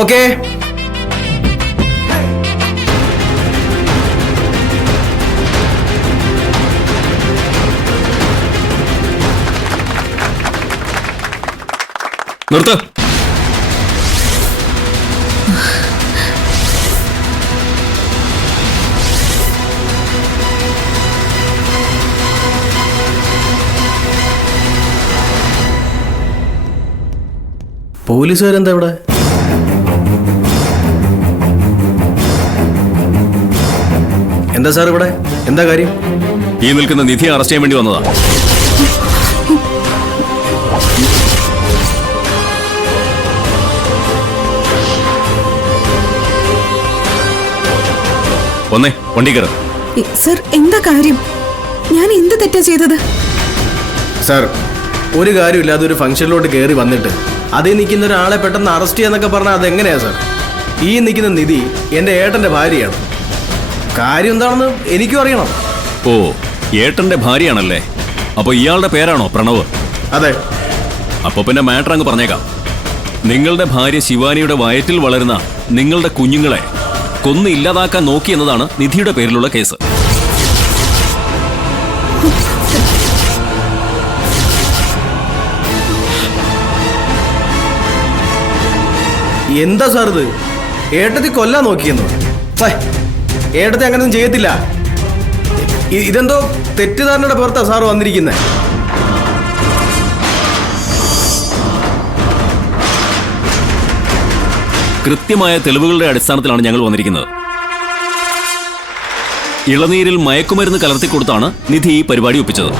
Okay. നിർത്ത്. പോലീസുകാരെന്താ ഇവിടെ? എന്താ സാർ ഇവിടെ? എന്താ കാര്യം? ഈ നിൽക്കുന്ന നിധിയെ അറസ്റ്റ് ചെയ്യാൻ വേണ്ടി വന്നതാ. ഒന്നേ വണ്ടി കയറ. സർ എന്താ കാര്യം? ഞാൻ എന്ത് തെറ്റാ ചെയ്തത്? സാർ ഒരു കാര്യമില്ല, അതൊരു ഫംഗ്ഷനിലോട്ട് കയറി വന്നിട്ട് അതിൽ നിൽക്കുന്ന ഒരാളെ പെട്ടെന്ന് അറസ്റ്റ് ചെയ്യാന്നൊക്കെ പറഞ്ഞാൽ അതെങ്ങനെയാ സാർ? ഈ നിൽക്കുന്ന നിധി എൻ്റെ ഏട്ടൻ്റെ ഭാര്യയാണ്. കാര്യം എന്താണെന്ന് എനിക്കും അറിയണം. ഓ, ഏട്ടന്റെ ഭാര്യയാണല്ലേ? അപ്പൊ ഇയാളുടെ പേരാണോ പ്രണവ്? അതെ. അപ്പൊ പിന്നെ മാറ്റർ അങ്ങ് പറഞ്ഞേക്കാം. നിങ്ങളുടെ ഭാര്യ ശിവാനിയുടെ വയറ്റിൽ വളരുന്ന നിങ്ങളുടെ കുഞ്ഞുങ്ങളെ കൊന്ന് ഇല്ലാതാക്കാൻ നോക്കി എന്നതാണ് നിധിയുടെ പേരിലുള്ള കേസ്. എന്താ സാർ ഇത്? ഏട്ടത്തി കൊല്ലാൻ നോക്കിയെന്നോ? ഏട്ടത്തി അങ്ങനെയൊന്നും ചെയ്യത്തില്ല. ഇതെന്തോ തെറ്റിദ്ധാരണയുടെ പുറത്താ സാർ വന്നിരിക്കുന്നത്. കൃത്യമായ തെളിവുകളുടെ അടിസ്ഥാനത്തിലാണ് ഞങ്ങൾ വന്നിരിക്കുന്നത്. ഇളനീരിൽ മയക്കുമരുന്ന് കലർത്തി കൊടുത്താണ് നിധി ഈ പരിപാടി ഒപ്പിച്ചത്.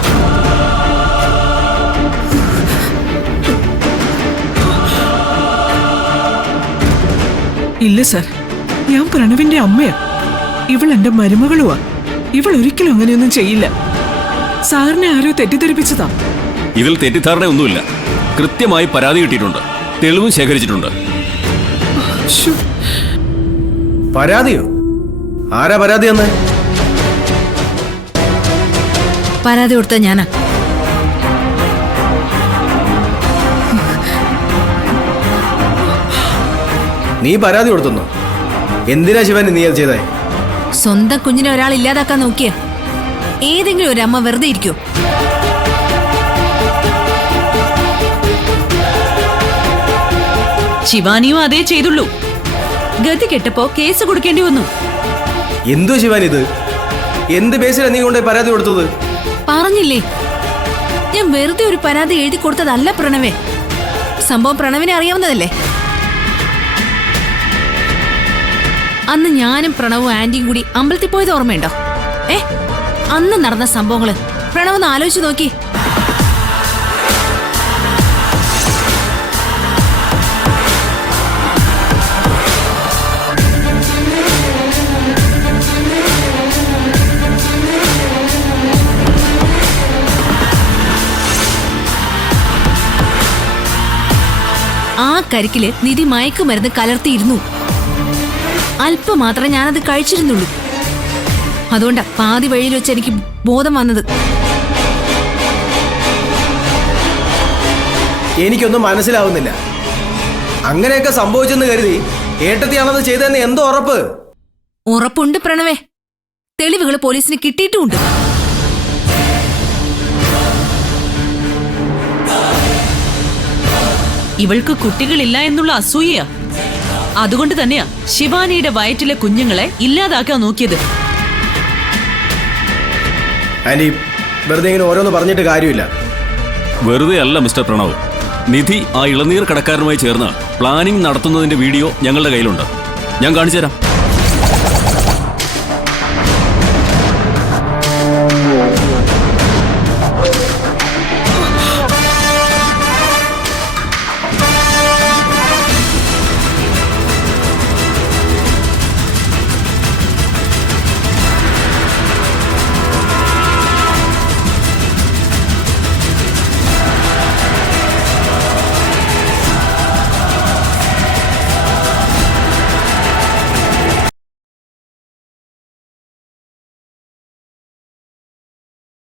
ഇല്ല സർ, ഞാൻ പ്രണവിന്റെ അമ്മയാ. ഇവൾ എന്റെ മരുമകളുവാ. ഇവൾ ഒരിക്കലും അങ്ങനെയൊന്നും ചെയ്യില്ല. സാറിനെ ആരോ തെറ്റിദ്ധരിപ്പിച്ചതാ. ഇതിൽ തെറ്റിദ്ധാരണയൊന്നുമില്ല. കൃത്യമായി പരാതി കിട്ടിയിട്ടുണ്ട്, തെളിവും ശേഖരിച്ചിട്ടുണ്ട്. പരാതിയോ? ആരാ പരാതി എന്ന്? പരാതി കൊടുത്ത ഞാനാ. നീ പരാതി കൊടുത്തു? എന്തിനാ ശിവൻ നീ അത് ചെയ്തേ? സ്വന്തം കുഞ്ഞിനെ ഒരാൾ ഇല്ലാതാക്കാൻ നോക്കിയ ഏതെങ്കിലും ഒരു അമ്മ വെറുതെ ഇരിക്കോ? ശിവാനിയും അതേ ചെയ്തുള്ളൂ. ഗതി കെട്ടപ്പോ കേസ് കൊടുക്കേണ്ടി വന്നു. എന്തോ ശിവാൻ ഇത്? എന്ത് ബേസിലാ നീ കൊണ്ട് പരാതി കൊടുത്തത്? പറഞ്ഞില്ലേ, ഞാൻ വെറുതെ ഒരു പരാതി എഴുതി കൊടുത്തതല്ല പ്രണവേ. സംഭവം പ്രണവിനെ അറിയാവുന്നതല്ലേ. അന്ന് ഞാനും പ്രണവും ആന്റിയും കൂടി അമ്പലത്തിൽ പോയത് ഓർമ്മയുണ്ടോ? അന്ന് നടന്ന സംഭവങ്ങള് പ്രണവെന്ന് ആലോചിച്ച് നോക്കി. ആ കരിക്കില് നിധി മയക്കുമരുന്ന് കലർത്തിയിരുന്നു. അല്പം മാത്രമേ ഞാനത് കഴിച്ചിരുന്നുള്ളൂ. അതുകൊണ്ടാ പാതി വഴിയിൽ വെച്ച് എനിക്ക് ബോധം വന്നത്. എനിക്കൊന്നും മനസ്സിലാവുന്നില്ല. അങ്ങനെയൊക്കെ സംഭവിച്ചെന്ന് കരുതി ഏട്ടത്തിയാണത് ചെയ്തതെന്ന് എന്തോ ഉറപ്പ്? ഉറപ്പുണ്ട് പ്രണവേ. തെളിവുകൾ പോലീസിന് കിട്ടിയിട്ടുമുണ്ട്. ഇവൾക്ക് കുട്ടികളില്ല എന്നുള്ള അസൂയ. അതുകൊണ്ട് തന്നെയാ ശിവാനിയുടെ വയറ്റിലെ കുഞ്ഞുങ്ങളെ ഇല്ലാതാക്കാൻ നോക്കിയത്. ആന്റി, വെറുതെ ഇങ്ങനെ ഓരോന്ന് പറഞ്ഞിട്ട് കാര്യമില്ല. വെറുതെ അല്ല മിസ്റ്റർ പ്രണവ്. നിധി ആ ഇളനീർ കടക്കാരനുമായി ചേർന്ന് പ്ലാനിംഗ് നടത്തുന്നതിന്റെ വീഡിയോ ഞങ്ങളുടെ കയ്യിലുണ്ട്. ഞാൻ കാണിച്ചു തരാം.